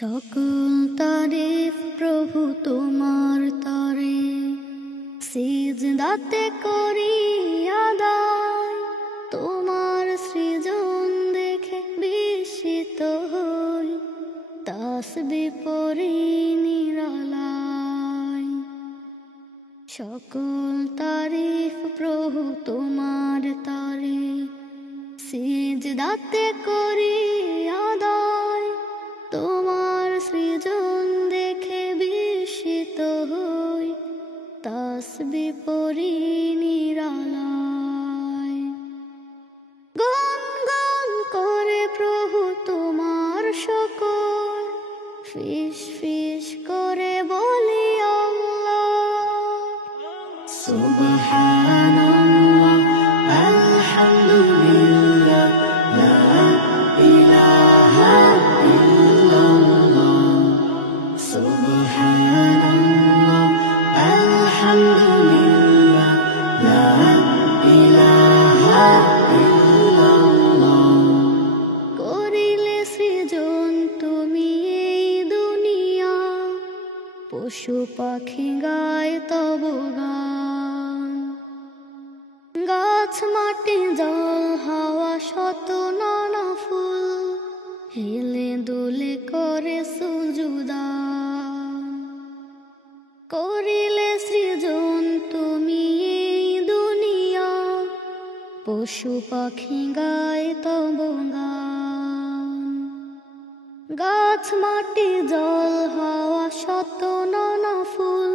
সকল তারিফ প্রভু তোমার তরে, সিজদাতে করি আদায়। তোমার সৃজন দেখে বিস্মিত হই, তাসবিহ পড়ি নিরালায়। সকল তারিফ প্রভু তোমার তরে, সিজদাতে করি আদায়। তোমার সৃজন দেখে বিস্মিত হই, তাসবিহ পড়ি নিরালায়। গুনগুন করে প্রভু তোমার শুকর, ফিস ফিস করে বলি আল্লাহ। সুবহানাল্লাহ, আলহামদুলিল্লাহ, লা ইলাহা ইল্লাল্লাহ। সুবহানাল্লাহ, আলহামদুলিল্লাহ, লা ইলাহা ইল্লাল্লাহ। করিলে সৃজন তুমি এই দুনিয়া, পশু পাখি গায় তব গান। গাছ মাটি জল হাওয়া শত নানা ফুল, হেলে দুলে করে সুজুদান। করিলে সৃজন তুমি এই দুনিয়া, পশু পাখি গায় তব গান। গাছ মাটি জল হাওয়া শত নানা ফুল,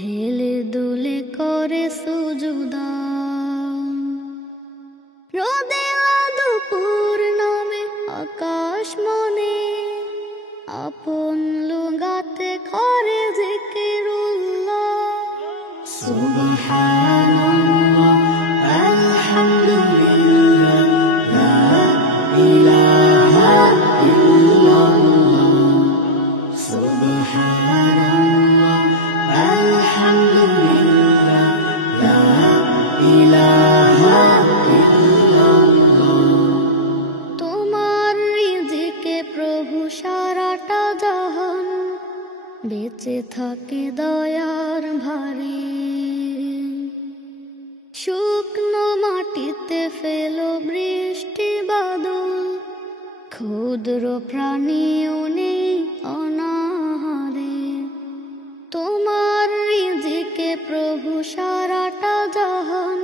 হেলে দুলে করে সুজুদান। রোদে দুপুর নামে আকাশ মনে, আপন লুগাতে করে জিকিরুল্লাহ। সুবহানাল্লাহ, আলহামদুলিল্লাহ, লা ইলাহা ইল্লাল্লাহ। সুবহানাল্লাহ, আলহামদুলিল্লাহ, লা ইলাহা ইল্লাল্লাহ। তোমার রিজিকে প্রভু সারাটা জাহান, বেঁচে থাকে দয়ার ভারে। শুকনো মাটিতে ফেলো বৃষ্টি বাদল, ক্ষুদ্র প্রাণীও নেই অনাহারে। তোমার রিজিকে প্রভু সারাটা জাহান,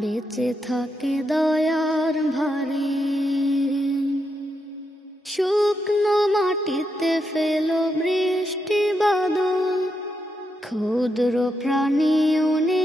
বেঁচে থাকে দয়ার ভারে। শুকনো মাটিতে ফেলো বৃষ্টি বাদল, ক্ষুদ্র প্রাণীও নেই